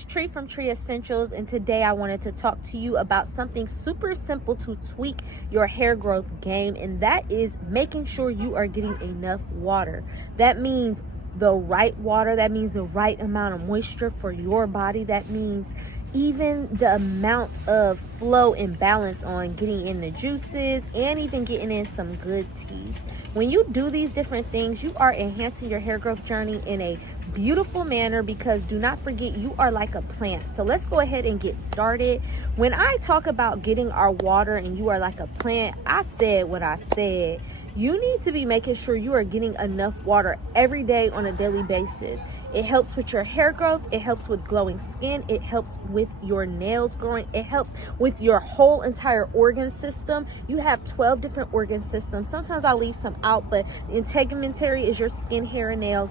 is Tree from Tree Essentials, and today I wanted to talk to you about something super simple to tweak your hair growth game, and that is making sure you are getting enough water. That means the right water, that means the right amount of moisture for your body, that means even the amount of flow and balance on getting in the juices and even getting in some good teas. When you do these different things, you are enhancing your hair growth journey in a beautiful manner, because do not forget, you are like a plant. So let's go ahead and get started. When I talk about getting our water and you are like a plant, I said what I said. You need to be making sure you are getting enough water every day on a daily basis. It helps with your hair growth. It helps with glowing skin. It helps with your nails growing. It helps with your whole entire organ system. You have 12 different organ systems. Sometimes I leave some out, but the integumentary is your skin, hair, and nails.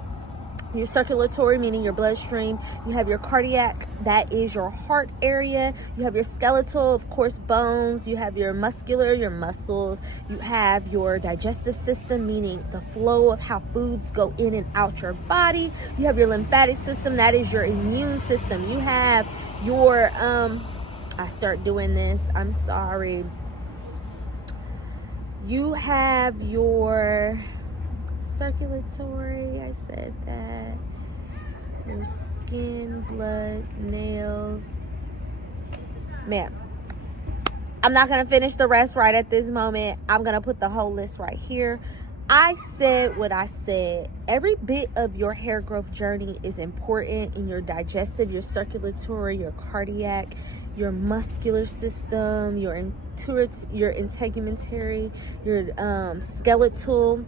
Your circulatory, meaning your bloodstream. You have your cardiac, that is your heart area. You have your skeletal, of course, bones. You have your muscular, your muscles. You have your digestive system, meaning the flow of how foods go in and out your body. You have your lymphatic system, that is your immune system. You have your, I start doing this, I'm sorry. You have your circulatory, I said that, your skin, blood, nails. Man, I'm not gonna finish the rest right at this moment. I'm gonna put the whole list right here. I said what I said. Every bit of your hair growth journey is important in your digestive, your circulatory, your cardiac, your muscular system, your integumentary, your skeletal,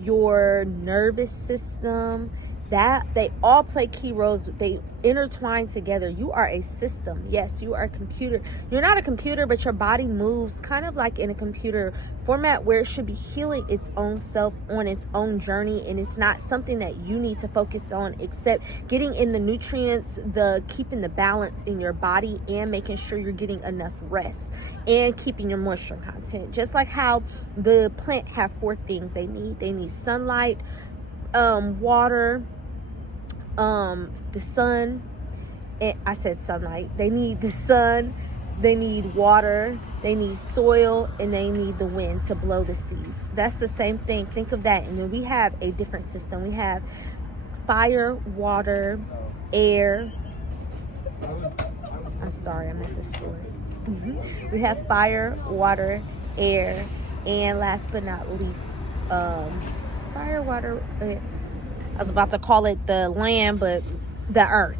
your nervous system. That they all play key roles. They intertwine together. You are a system. Yes, you are a computer. You're not a computer, but your body moves kind of like in a computer format, where it should be healing its own self on its own journey. And it's not something that you need to focus on, except getting in the nutrients, the keeping the balance in your body, and making sure you're getting enough rest and keeping your moisture content. Just like how the plant have 4 things they need. They need sunlight, water, the sun, and I said sunlight. They need the sun, they need water, they need soil, and they need the wind to blow the seeds. That's the same thing. Think of that. And then we have a different system. We have fire, water, air. I'm sorry, I'm at the store. We have fire, water, air, and last but not least, fire, water, air. I was about to call it the land, but the earth.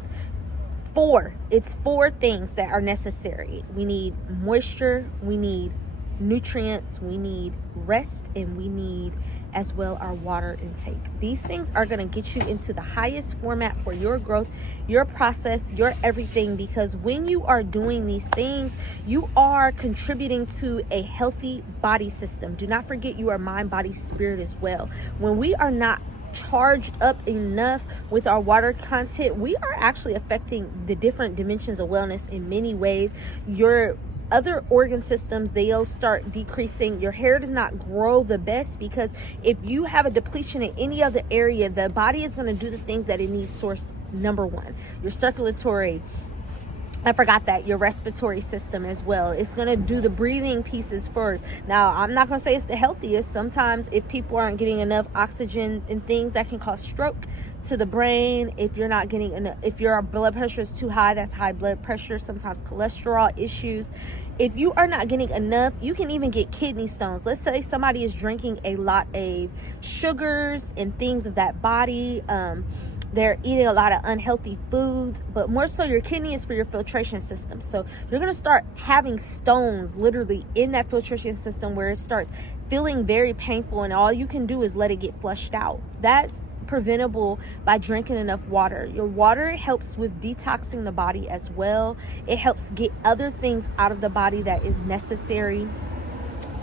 4. It's 4 things that are necessary. We need moisture, we need nutrients, we need rest, and we need as well our water intake. These things are going to get you into the highest format for your growth, your process, your everything, because when you are doing these things, you are contributing to a healthy body system. Do not forget, you are mind, body, spirit as well. When we are not charged up enough with our water content, we are actually affecting the different dimensions of wellness in many ways. Your other organ systems, they'll start decreasing. Your hair does not grow the best, because if you have a depletion in any other area, the body is going to do the things that it needs. Source number 1, your circulatory, I forgot that, your respiratory system as well. It's going to do the breathing pieces first. Now, I'm not going to say it's the healthiest. Sometimes if people aren't getting enough oxygen and things, that can cause stroke to the brain. If you're not getting enough, if your blood pressure is too high, that's high blood pressure, sometimes cholesterol issues. If you are not getting enough, you can even get kidney stones. Let's say somebody is drinking a lot of sugars and things of that body. They're eating a lot of unhealthy foods, but more so your kidney is for your filtration system. So you're going to start having stones literally in that filtration system, where it starts feeling very painful, and all you can do is let it get flushed out. That's preventable by drinking enough water. Your water helps with detoxing the body as well. It helps get other things out of the body that is necessary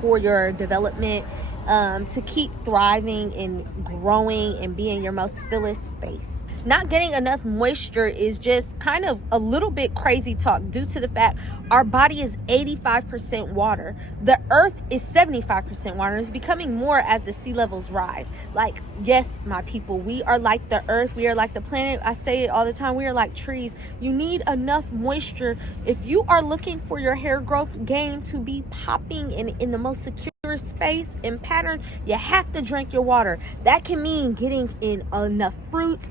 for your development, to keep thriving and growing and being your most fullest space. Not getting enough moisture is just kind of a little bit crazy talk due to the fact our body is 85% water. The earth is 75% water. It's becoming more as the sea levels rise. Like, yes, my people, we are like the earth. We are like the planet. I say it all the time. We are like trees. You need enough moisture. If you are looking for your hair growth game to be popping in the most secure space and pattern, you have to drink your water. That can mean getting in enough fruits,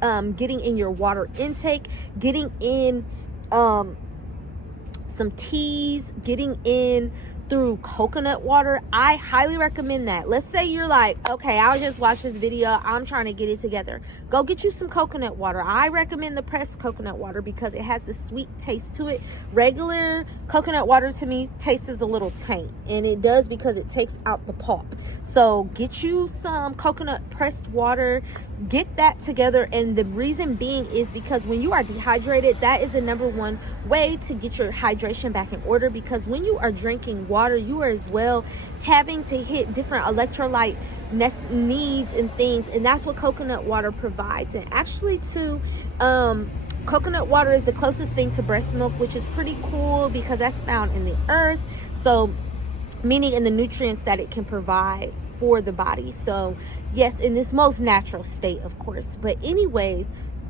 getting in your water intake, getting in some teas, getting in through coconut water. I highly recommend that. Let's say you're like, okay, I'll just watch this video, I'm trying to get it together. Go get you some coconut water. I recommend the pressed coconut water because it has the sweet taste to it. Regular coconut water to me tastes a little taint, and it does because it takes out the pulp. So get you some coconut pressed water, get that together. And the reason being is because when you are dehydrated, that is the number one way to get your hydration back in order, because when you are drinking water, you are as well having to hit different electrolyte needs and things, and that's what coconut water provides. And actually too, coconut water is the closest thing to breast milk, which is pretty cool because that's found in the earth, so meaning in the nutrients that it can provide for the body. So yes, in this most natural state, of course. But anyways,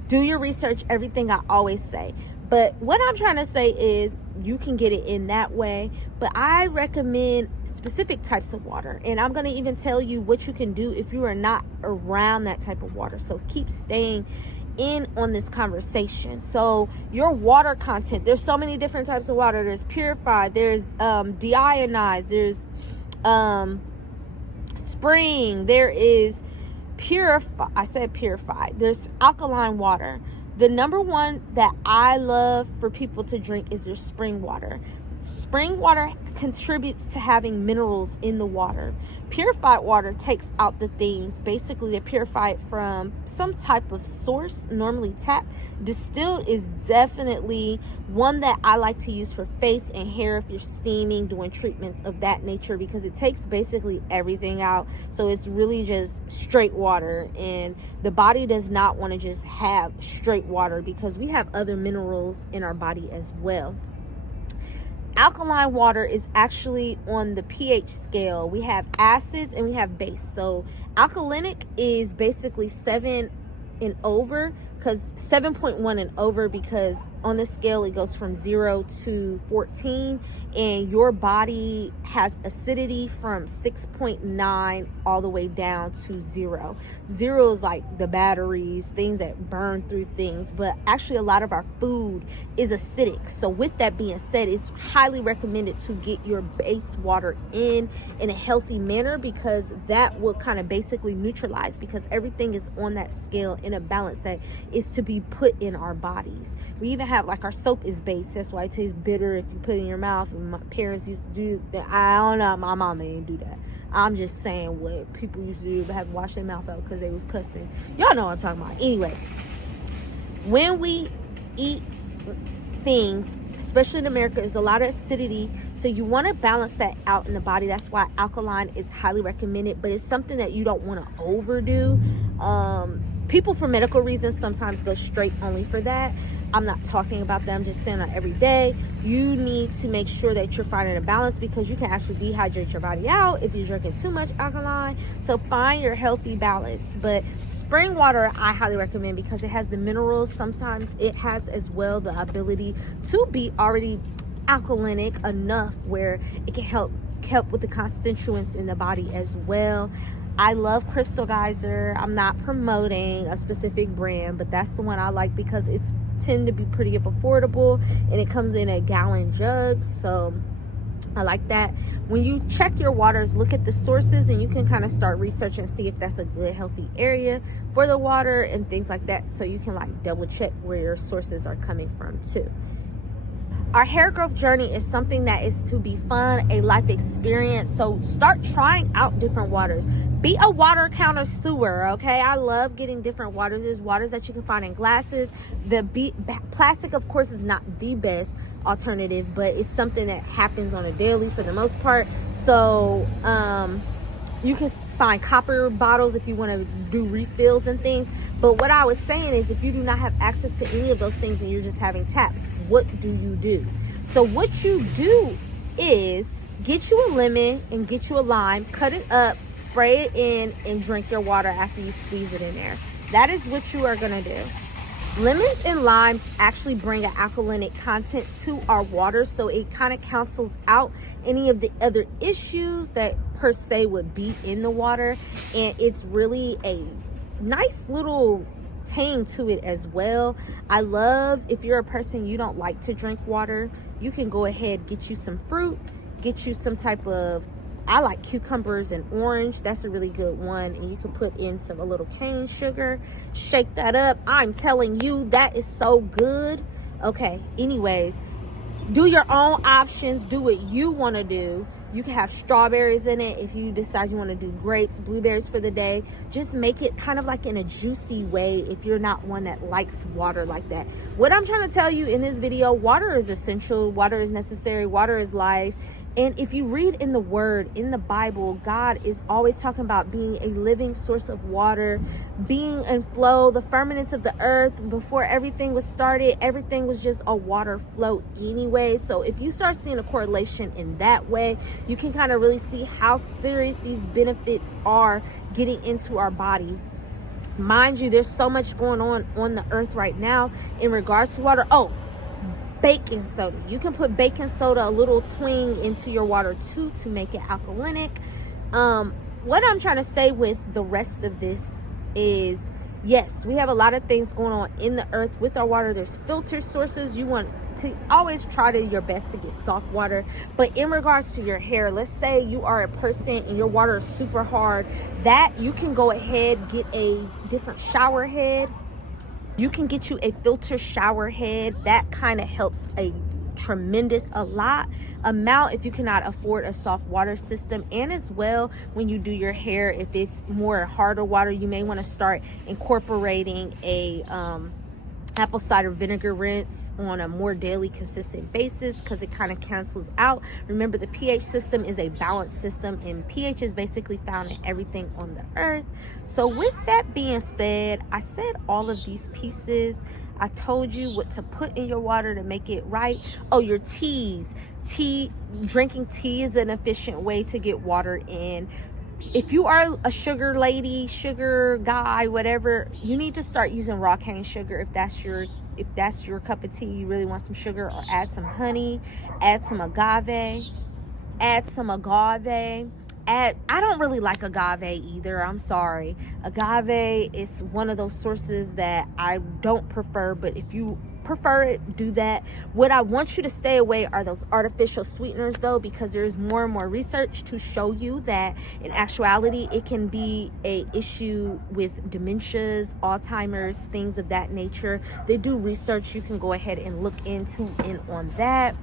do your research, everything I always say. But what I'm trying to say is you can get it in that way, but I recommend specific types of water. And I'm going to even tell you what you can do if you are not around that type of water. So keep staying in on this conversation. So your water content, there's so many different types of water. There's purified, there's deionized, there's spring, there is purified. I said purified. There's alkaline water. The number one that I love for people to drink is their spring water. Spring water contributes to having minerals in the water. Purified water takes out the things. Basically, they're purified from some type of source, normally tap. Distilled is definitely one that I like to use for face and hair if you're steaming, doing treatments of that nature, because it takes basically everything out. So it's really just straight water, and the body does not want to just have straight water because we have other minerals in our body as well. Alkaline water is actually on the pH scale. We have acids and we have base. So alkalinic is basically 7 and over, because 7.1 and over, because on the scale it goes from 0 to 14, and your body has acidity from 6.9 all the way down to 0. 0 is like the batteries, things that burn through things, but actually a lot of our food is acidic. So with that being said, it's highly recommended to get your base water in a healthy manner, because that will kind of basically neutralize, because everything is on that scale in a balance that is to be put in our bodies. We even have, like, our soap is base. That's why it tastes bitter if you put it in your mouth. And my parents used to do that. I don't know, my mama didn't do that. I'm just saying what people used to do, but have to wash their mouth out because they was cussing. Y'all know what I'm talking about. Anyway, when we eat things, especially in America, there's a lot of acidity, so you want to balance that out in the body. That's why alkaline is highly recommended, but it's something that you don't want to overdo. People for medical reasons sometimes go straight only for that. I'm not talking about them, just saying that every day you need to make sure that you're finding a balance, because you can actually dehydrate your body out if you're drinking too much alkaline. So find your healthy balance. But spring water I highly recommend because it has the minerals. Sometimes it has as well the ability to be already alkalinic enough where it can help with the constituents in the body as well. I love Crystal Geyser. I'm not promoting a specific brand, but that's the one I like because it's tend to be pretty affordable, and it comes in a gallon jug, so I like that. When you check your waters, look at the sources, and you can kind of start researching and see if that's a good healthy area for the water and things like that, so you can like double check where your sources are coming from too. Our hair growth journey is something that is to be fun, a life experience. So start trying out different waters. Be a water connoisseur, okay? I love getting different waters. There's waters that you can find in glasses. Plastic, of course, is not the best alternative, but it's something that happens on a daily for the most part. So you can find copper bottles if you want to do refills and things. But what I was saying is, if you do not have access to any of those things and you're just having tap, what do? So what you do is get you a lemon and get you a lime, cut it up, spray it in, and drink your water after you squeeze it in there. That is what you are gonna do. Lemons and limes actually bring an alkalinic content to our water, so it kind of cancels out any of the other issues that per se would be in the water, and it's really a nice little tang to it as well. I love, if you're a person you don't like to drink water, you can go ahead, get you some fruit, get you some type of, I like cucumbers and orange. That's a really good one. And you can put in a little cane sugar, shake that up. I'm telling you, that is so good. Okay, anyways, do your own options. Do what you want to do. You can have strawberries in it if you decide you want to do grapes, blueberries for the day. Just make it kind of like in a juicy way if you're not one that likes water like that. What I'm trying to tell you in this video, water is essential. Water is necessary. Water is life. And if you read in the word, in the Bible, God is always talking about being a living source of water, being in flow, the firmaments of the earth. Before everything was started, everything was just a water flow anyway. So if you start seeing a correlation in that way, you can kind of really see how serious these benefits are getting into our body. Mind you, there's so much going on the earth right now in regards to water. Oh, baking soda. You can put baking soda, a little twing into your water too, to make it alkalinic. What I'm trying to say with the rest of this is, yes, we have a lot of things going on in the earth with our water. There's filter sources. You want to always try your best to get soft water. But in regards to your hair, let's say you are a person and your water is super hard, that you can go ahead, get a different shower head. You can get you a filter shower head. That kind of helps a lot amount if you cannot afford a soft water system. And as well, when you do your hair, if it's more harder water, you may want to start incorporating a apple cider vinegar rinse on a more daily consistent basis, because it kind of cancels out. Remember, the pH system is a balanced system, and pH is basically found in everything on the earth. So with that being said, I said all of these pieces. I told you what to put in your water to make it right. Oh, your teas. Drinking tea is an efficient way to get water in. If you are a sugar lady, sugar guy, whatever, you need to start using raw cane sugar if that's your cup of tea. You really want some sugar, or add some honey, add some agave. I don't really like agave either. I'm sorry. Agave is one of those sources that I don't prefer, but if you prefer it, do that. What I want you to stay away are those artificial sweeteners though, because there's more and more research to show you that in actuality it can be a issue with dementias, Alzheimer's, things of that nature. They do research. You can go ahead and look into on that.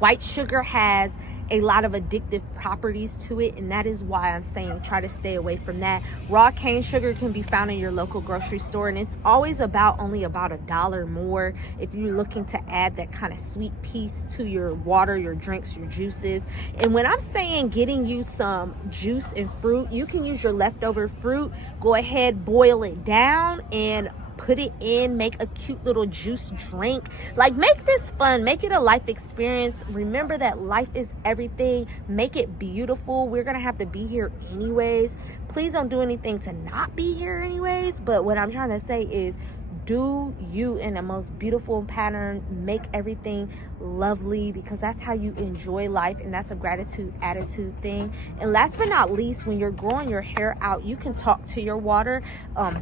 White sugar has a lot of addictive properties to it, and that is why I'm saying try to stay away from that. Raw cane sugar can be found in your local grocery store, and it's always only about $1 more if you're looking to add that kind of sweet piece to your water, your drinks, your juices. And when I'm saying getting you some juice and fruit, you can use your leftover fruit, go ahead, boil it down and put it in, make a cute little juice drink. Like, make this fun, make it a life experience. Remember that life is everything. Make it beautiful. We're gonna have to be here anyways. Please don't do anything to not be here anyways. But what I'm trying to say is, do you in the most beautiful pattern, make everything lovely, because that's how you enjoy life, and that's a gratitude attitude thing. And last but not least, when you're growing your hair out, you can talk to your water.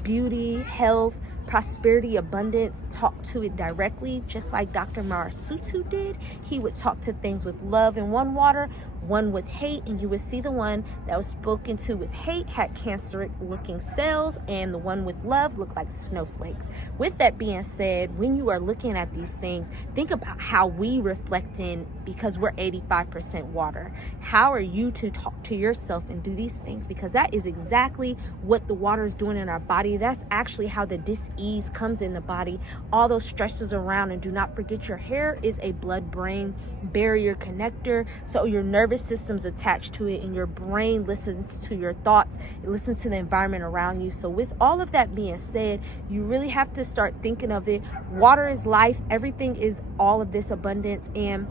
Beauty, health, prosperity, abundance, talk to it directly, just like Dr. Marasutu did. He would talk to things with love in one water, one with hate, and you would see the one that was spoken to with hate had cancer looking cells, and the one with love looked like snowflakes. With that being said, when you are looking at these things, think about how we reflect in, because we're 85% water. How are you to talk to yourself and do these things? Because that is exactly what the water is doing in our body. That's actually how the dis-ease comes in the body, all those stresses around. And do not forget, your hair is a blood-brain barrier connector, so your nervous nervous system's attached to it, and your brain listens to your thoughts. It listens to the environment around you. So with all of that being said, you really have to start thinking of it. Water is life. Everything is all of this abundance, and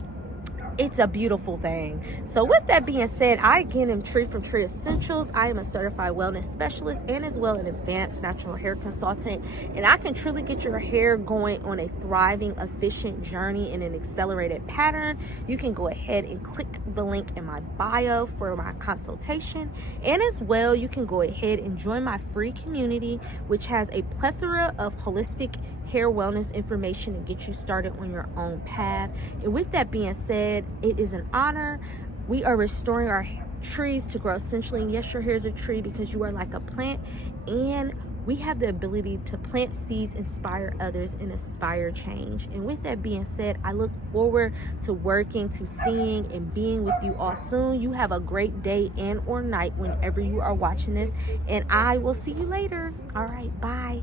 it's a beautiful thing. So with that being said, I again am Tree from Tree Essentials. I am a certified wellness specialist and as well an advanced natural hair consultant, and I can truly get your hair going on a thriving, efficient journey in an accelerated pattern. You can go ahead and click the link in my bio for my consultation, and as well you can go ahead and join my free community, which has a plethora of holistic hair wellness information and get you started on your own path. And with that being said, it is an honor. We are restoring our trees to grow essentially. And yes, your hair is a tree because you are like a plant, and we have the ability to plant seeds, inspire others, and inspire change. And with that being said, I look forward to working, to seeing, and being with you all soon. You have a great day and or night whenever you are watching this, and I will see you later. All right, bye.